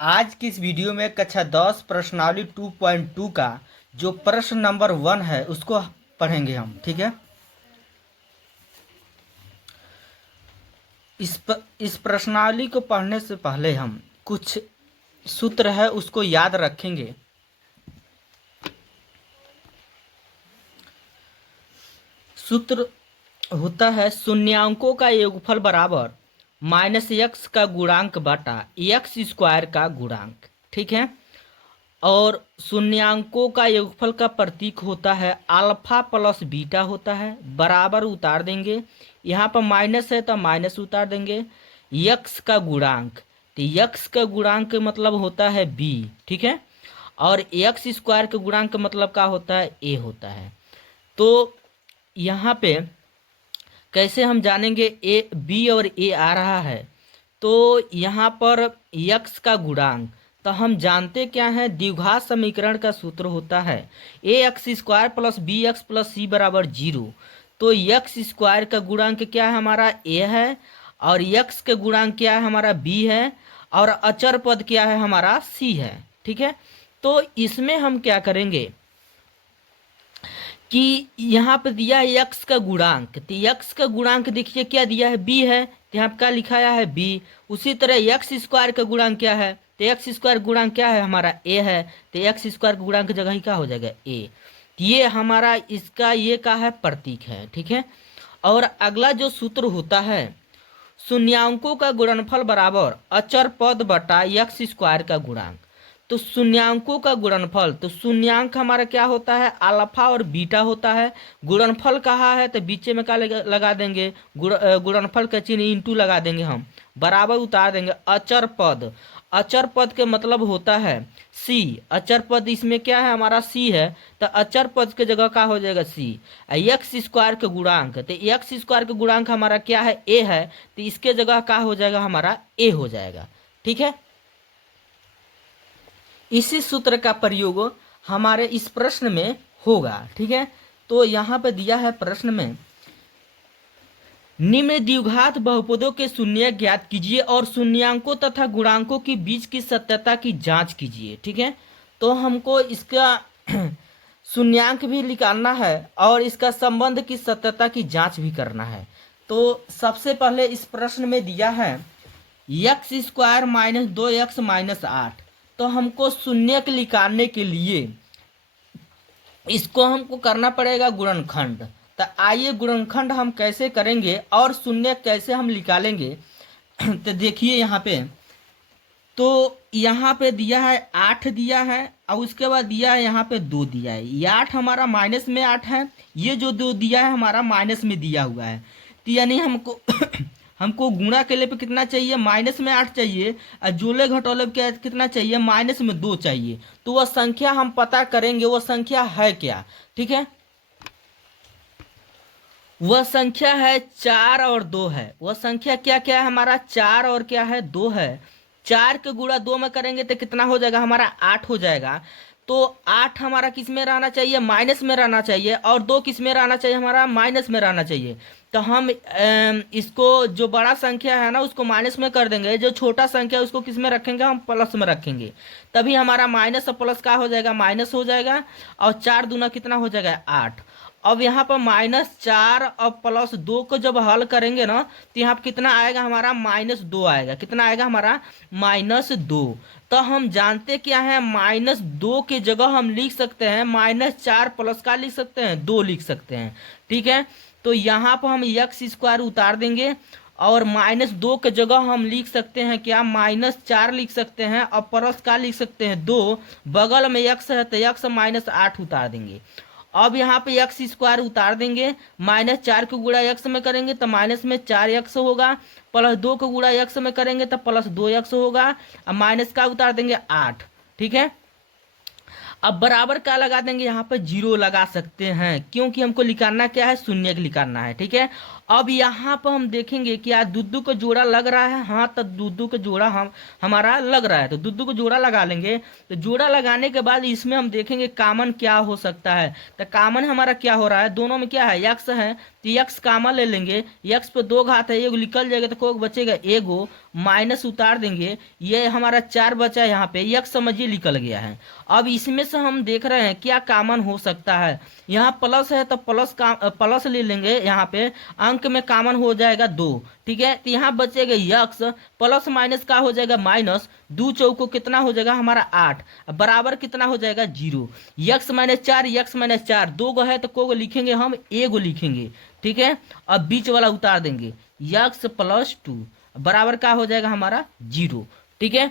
आज की इस वीडियो में कक्षा 10 प्रश्नावली 2.2 का जो प्रश्न नंबर 1 है उसको पढ़ेंगे हम। ठीक है। इस प्रश्नावली को पढ़ने से पहले हम कुछ सूत्र है उसको याद रखेंगे। सूत्र होता है शून्यांकों का योगफल बराबर -x का गुणांक बटा x स्क्वायर का गुणांक। ठीक है। और शून्यांकों का योगफल का प्रतीक होता है अल्फा प्लस बीटा होता है, बराबर उतार देंगे। यहाँ पर माइनस है तो माइनस उतार देंगे। यक्स का गुणांक, तो यक्स का गुणांक मतलब होता है b। ठीक है। और एक्स स्क्वायर का गुणांक मतलब क्या होता है, a होता है। तो यहाँ पे कैसे हम जानेंगे ए बी और ए आ रहा है, तो यहाँ पर यक्स का गुणांक, तो हम जानते क्या है, द्विघात समीकरण का सूत्र होता है A x square plus B x plus C बराबर 0। तो यक्स स्क्वायर का गुणांक क्या है हमारा, ए है, और यक्स का गुणांक क्या है हमारा, बी है, और अचर पद क्या है हमारा, सी है। ठीक है। तो इसमें हम क्या करेंगे कि यहाँ पे दिया है यक्स का गुणांक, तो यक्स का गुणांक देखिए क्या दिया है, बी है, तो यहाँ पे क्या लिखाया है, बी। उसी तरह यक्स स्क्वायर का गुणांक क्या है, तो एक्स स्क्वायर गुणांक क्या है हमारा, ए है, तो एक्स स्क्वायर का गुणांक जगह ही क्या हो जाएगा, ए। ये हमारा इसका ये का है प्रतीक है। ठीक है। और अगला जो सूत्र होता है शून्यांकों का गुणनफल बराबर अचर पद बटा एक्स स्क्वायर का गुणांक। तो शून्यांकों का गुणनफल, तो शून्यांक हमारा क्या होता है, अल्फा और बीटा होता है। गुणनफल कहा है तो बीच में क्या लगा देंगे, गुणनफल का चिन्ह इंटू लगा देंगे हम, बराबर उतार देंगे। अचर पद, अचर पद के मतलब होता है सी। अचर पद इसमें क्या है हमारा, सी है, तो अचर पद के जगह क्या हो जाएगा, सी। एक्स स्क्वायर के गुणांक, तो एक्स स्क्वायर के गुणांक हमारा क्या है, ए है, तो इसके जगह क्या हो जाएगा हमारा, ए हो जाएगा। ठीक है। इसी सूत्र का प्रयोग हमारे इस प्रश्न में होगा। ठीक है। तो यहाँ पे दिया है प्रश्न में, निम्न द्विघात बहुपदों के शून्य ज्ञात कीजिए और शून्यांकों तथा गुणांकों के बीच की सत्यता की जांच कीजिए। ठीक है। तो हमको इसका शून्यांक भी निकालना है और इसका संबंध की सत्यता की जांच भी करना है। तो सबसे पहले इस प्रश्न में दिया है x square minus 2x minus 8। तो हमको शून्य के निकालने के लिए इसको हमको करना पड़ेगा गुणनखंड। तो आइए गुणनखंड हम कैसे करेंगे और शून्य कैसे हम निकालेंगे। तो देखिए यहाँ पे, तो यहाँ पे दिया है 8 दिया है, और उसके बाद दिया है यहाँ पे 2 दिया है। ये 8 हमारा माइनस में 8 है, ये जो 2 दिया है हमारा माइनस में दिया हुआ है। तो यानी हमको हमको गुणा के लिए पे कितना चाहिए, माइनस में 8 चाहिए, और जोले घटोले पे कितना चाहिए, माइनस में 2 चाहिए। तो वह संख्या हम पता करेंगे, वह संख्या है क्या। ठीक है। वह संख्या है 4 और 2 है। वह संख्या क्या क्या है हमारा, 4 और क्या है, 2 है। 4 के गुणा 2 में करेंगे तो कितना हो जाएगा हमारा, 8 हो जाएगा। तो 8 हमारा किस में रहना चाहिए, माइनस में रहना चाहिए, और 2 किस में रहना चाहिए हमारा, माइनस में रहना चाहिए। तो हम इसको जो बड़ा संख्या है ना उसको माइनस में कर देंगे, जो छोटा संख्या है उसको किस में रखेंगे, हम प्लस में रखेंगे। तभी हमारा माइनस और प्लस का हो जाएगा, माइनस हो जाएगा, और 4 दूना कितना हो जाएगा, 8। अब यहाँ पर -4 और +2 को जब हल करेंगे ना, तो यहाँ पर कितना आएगा हमारा, -2 आएगा। कितना आएगा हमारा, -2। तो हम जानते क्या है, -2 के जगह हम लिख सकते हैं -4 प्लस का लिख सकते हैं, 2 लिख सकते हैं। ठीक है। तो यहाँ पर हम एक्स स्क्वायर उतार देंगे, और -2 के जगह हम लिख सकते हैं क्या, -4 लिख सकते हैं, और प्लस का लिख सकते हैं 2। बगल में x है तो x -8 उतार देंगे। अब यहाँ पे एक्स स्क्वायर उतार देंगे, -4 को गुणा एक्स में करेंगे तो माइनस में 4x होगा, +2 को गुणा एक्स में करेंगे तो +2x होगा, अब माइनस का उतार देंगे 8। ठीक है। अब बराबर क्या लगा देंगे, यहाँ पे 0 लगा सकते हैं, क्योंकि हमको निकालना क्या है, शून्य निकालना है। ठीक है। अब यहाँ पर हम देखेंगे कि यार दुद्दू का जोड़ा लग रहा है, हाँ तो दुद्दू का जोड़ा हम हमारा लग रहा है, तो दुद्दू को जोड़ा लगा लेंगे। तो जोड़ा लगाने के बाद इसमें हम देखेंगे कामन क्या हो सकता है। तो कामन हमारा क्या हो रहा है, दोनों में क्या है, यक्स है, तो यक्स कामन ले लेंगे। यक्स पे दो घात है, एगो निकल जाएगा तो कोई बचेगा एगो, माइनस उतार देंगे। ये हमारा 4 बचा है, यहाँ पे यक्स समझिए निकल गया है। अब इसमें से हम देख रहे हैं क्या कामन हो सकता है। यहाँ प्लस है तो प्लस ले लेंगे, यहाँ पे अंक में कामन हो जाएगा 2। ठीक है, तो यहाँ बचेगा यक्स, प्लस माइनस का हो जाएगा माइनस, 2 चौको कितना हो जाएगा हमारा 8, बराबर कितना हो जाएगा 0। यक्स माइनस 4, यक्स माइनस 4, 2 गो है तो को लिखेंगे हम, एगो लिखेंगे। ठीक है, अब बीच वाला उतार देंगे, यक्स प्लस 2 बराबर का हो जाएगा हमारा 0। ठीक है,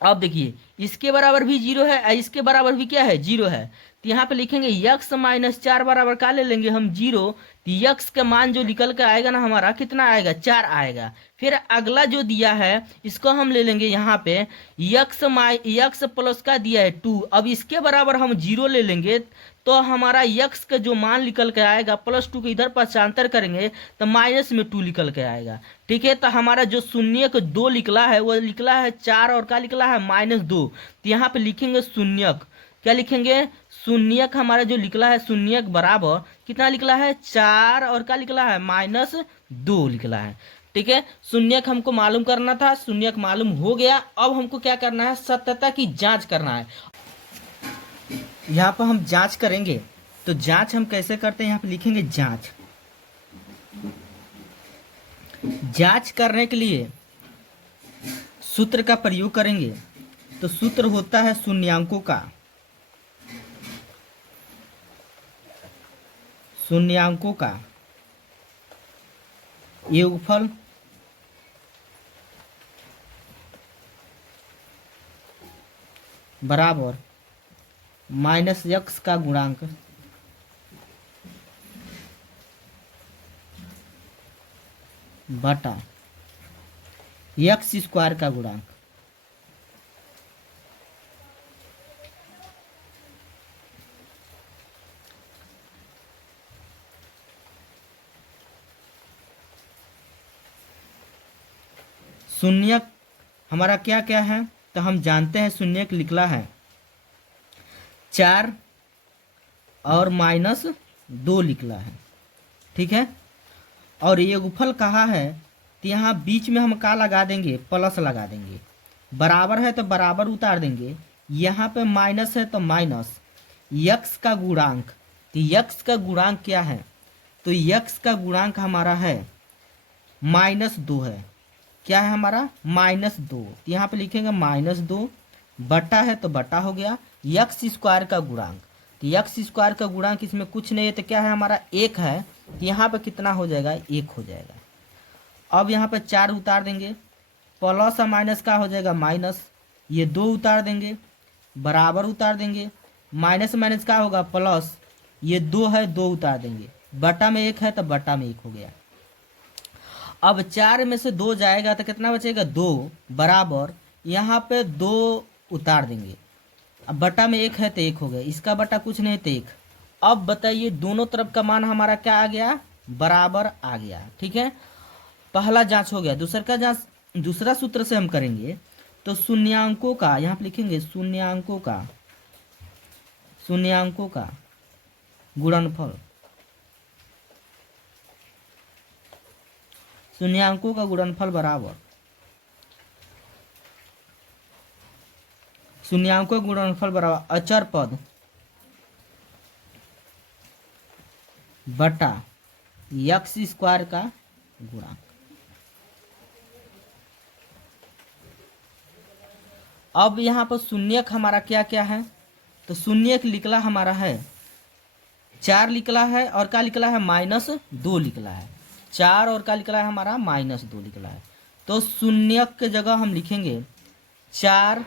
अब देखिए इसके बराबर भी 0 है, इसके बराबर भी क्या है 0 है, तो यहाँ पे लिखेंगे यक्स माइनस 4 बराबर का ले लेंगे हम 0। तो यक्स का मान जो निकल कर आएगा ना हमारा कितना आएगा, 4 आएगा। फिर अगला जो दिया है इसको हम ले लेंगे, यहाँ पे यक्स प्लस का दिया है 2, अब इसके बराबर हम 0 ले लेंगे, तो हमारा यक्स का जो मान निकल के आएगा +2 के इधर पक्षांतर करेंगे तो माइनस में 2 निकल के आएगा। ठीक है, तो हमारा जो शून्यक 2 निकला है वो निकला है 4 और क्या निकला है -2। तो यहाँ पे लिखेंगे शून्यक, क्या लिखेंगे, शून्यक हमारा जो निकला है शून्यक बराबर कितना निकला है 4 और क्या निकला है -2 निकला है। ठीक है, शून्यक हमको मालूम करना था, शून्यक मालूम हो गया। अब हमको क्या करना है, सत्यता की जांच करना है। यहाँ पर हम जांच करेंगे, तो जांच हम कैसे करते हैं, यहाँ पे लिखेंगे जांच। जांच करने के लिए सूत्र का प्रयोग करेंगे, तो सूत्र होता है शून्यांकों का, शून्यांकों का योगफल बराबर माइनस यक्स का गुणांक बटा यक्स स्क्वायर का गुणांक। शून्यक हमारा क्या क्या है, तो हम जानते हैं शून्यक निकला है 4 और -2 निकला है। ठीक है, और योगफल कहाँ है, तो यहाँ बीच में हम क्या लगा देंगे, प्लस लगा देंगे। बराबर है तो बराबर उतार देंगे, यहाँ पे माइनस है तो माइनस यक्स का गुणांक। तो यक्स का गुणांक क्या है, तो यक्स का गुणांक हमारा है -2 है। क्या है हमारा -2, यहाँ पे लिखेंगे -2, बटा है तो बटा हो गया यक्स स्क्वायर का गुणांक। तो यक्स स्क्वायर का गुणांक इसमें कुछ नहीं है, तो क्या है हमारा 1 है, तो यहाँ पे कितना हो जाएगा 1 हो जाएगा। अब यहाँ पे 4 उतार देंगे, प्लस और माइनस का हो जाएगा माइनस, ये 2 उतार देंगे, बराबर उतार देंगे, माइनस माइनस का होगा प्लस, ये 2 है 2 उतार देंगे, बटा में 1 है तो बटा में 1 हो गया। अब 4 में से 2 जाएगा तो कितना बचेगा 2, बराबर यहाँ पे 2 उतार देंगे, अब बटा में 1 है तो 1 हो गया, इसका बटा कुछ नहीं तो 1। अब बताइए दोनों तरफ का मान हमारा क्या आ गया, बराबर आ गया। ठीक है, पहला जांच हो गया। दूसरा का जांच दूसरा सूत्र से हम करेंगे, तो शून्यांकों का यहाँ पे लिखेंगे शून्यांकों का गुणनफल, शून्यांकों का गुणनफल बराबर शून्यांकों का गुणनफल बराबर अचर पद बटा यक्स स्क्वायर का गुणांक। अब यहाँ पर शून्यक हमारा क्या क्या है, तो शून्यक निकला हमारा है 4 निकला है और क्या निकला है -2 निकला है, 4 और क्या निकला है हमारा -2 निकला है। तो शून्यक के जगह हम लिखेंगे 4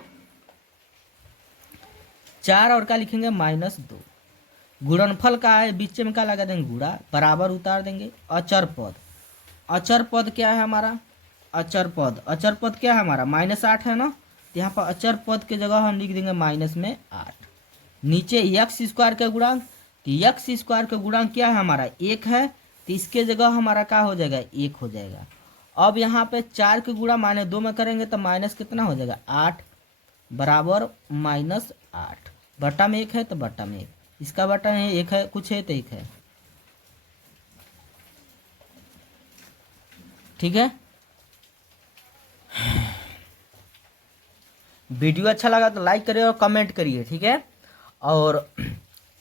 और क्या लिखेंगे -2। गुणनफल का है, बीच में क्या लगा देंगे गुणा, बराबर उतार देंगे। अचर पद क्या है हमारा, अचर पद क्या है हमारा -8 है ना, तो यहाँ पर अचर पद के जगह हम लिख देंगे -8। नीचे यक्स स्क्वायर का गुणांक, तो यक्स स्क्वायर का गुणांक क्या है हमारा 1 है, तो इसके जगह हमारा क्या हो जाएगा, 1 हो जाएगा। अब यहाँ पे 4 के गुणा -2 में करेंगे तो माइनस कितना हो जाएगा, 8 बराबर -8, बटा में 1 है तो बटा में 1, इसका बटा में 1 है, कुछ है तो 1 है। ठीक है, वीडियो अच्छा लगा तो लाइक करिए और कमेंट करिए। ठीक है, और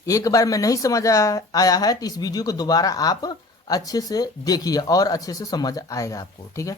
एक बार में नहीं समझ आया है तो इस वीडियो को दोबारा आप अच्छे से देखिए और अच्छे से समझ आएगा आपको। ठीक है।